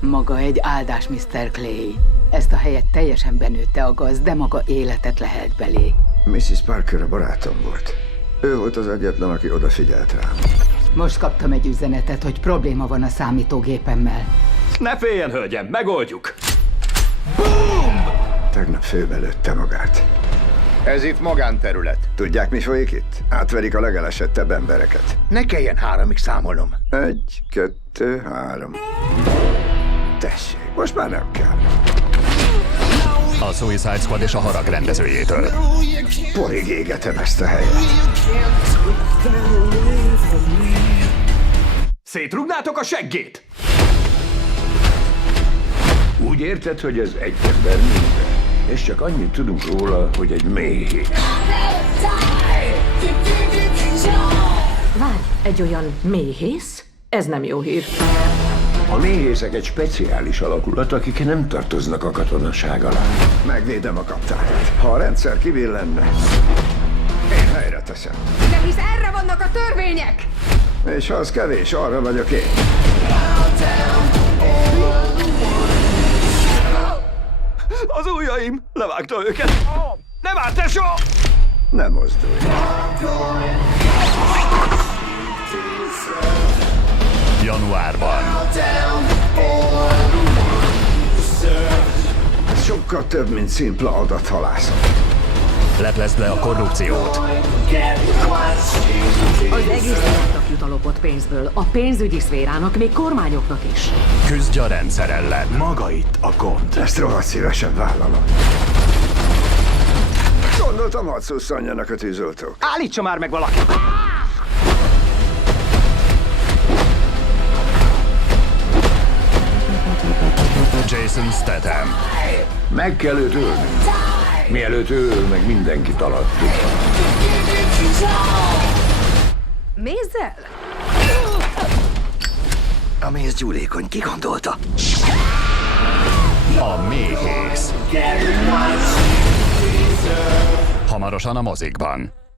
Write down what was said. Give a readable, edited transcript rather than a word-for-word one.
Maga egy áldás, Mr. Clay. Ezt a helyet teljesen benőtte a gaz, de maga életet lehelt belé. Mrs. Parker a barátom volt. Ő volt az egyetlen, aki odafigyelt rám. Most kaptam egy üzenetet, hogy probléma van a számítógépemmel. Ne féljen, hölgyem, megoldjuk! Tegnap főbe lőtte magát. Ez itt magánterület. Tudják, mi folyik itt? Átverik a legelesettebb embereket. Ne kelljen 3-ig számolnom. 1, 2, 3. Tessék, most már nem kell. A Suicide Squad és a Harag rendezőjétől. Porig égetem ezt a helyet. Szétrugnátok a seggét! Úgy érted, hogy ez egy ember minden. És csak annyit tudunk róla, hogy egy méhész. Várj, egy olyan méhész? Ez nem jó hír. A méhészek egy speciális alakulat, akik nem tartoznak a katonaság alá. Megvédem a kaptányt. Ha a rendszer kivillenne, én helyre teszem. De hisz erre vannak a törvények! És ha az kevés, arra vagyok én. Az ujjaim! Levágta őket! Nem árt tesó! Nem mozdulj. Januárban. Ez sokkal több, mint szimpla adathalászat. Leplezd le a korrupciót. Az egész világnak jut a lopott pénzből, a pénzügyi szférának, még kormányoknak is. Küzdj a rendszer ellen. Maga itt a gond. Ezt rohadt szívesen vállalom. Gondoltam, hadd szusszanjanak a tűzoltók. Állítsa már meg valaki! Jason Statham. Meg kell őt ölni. Mielőtt ő öl meg mindenkit alattuk. Mézzel? A méz gyúlékony, ki gondolta? A méhész. Hamarosan a mozikban.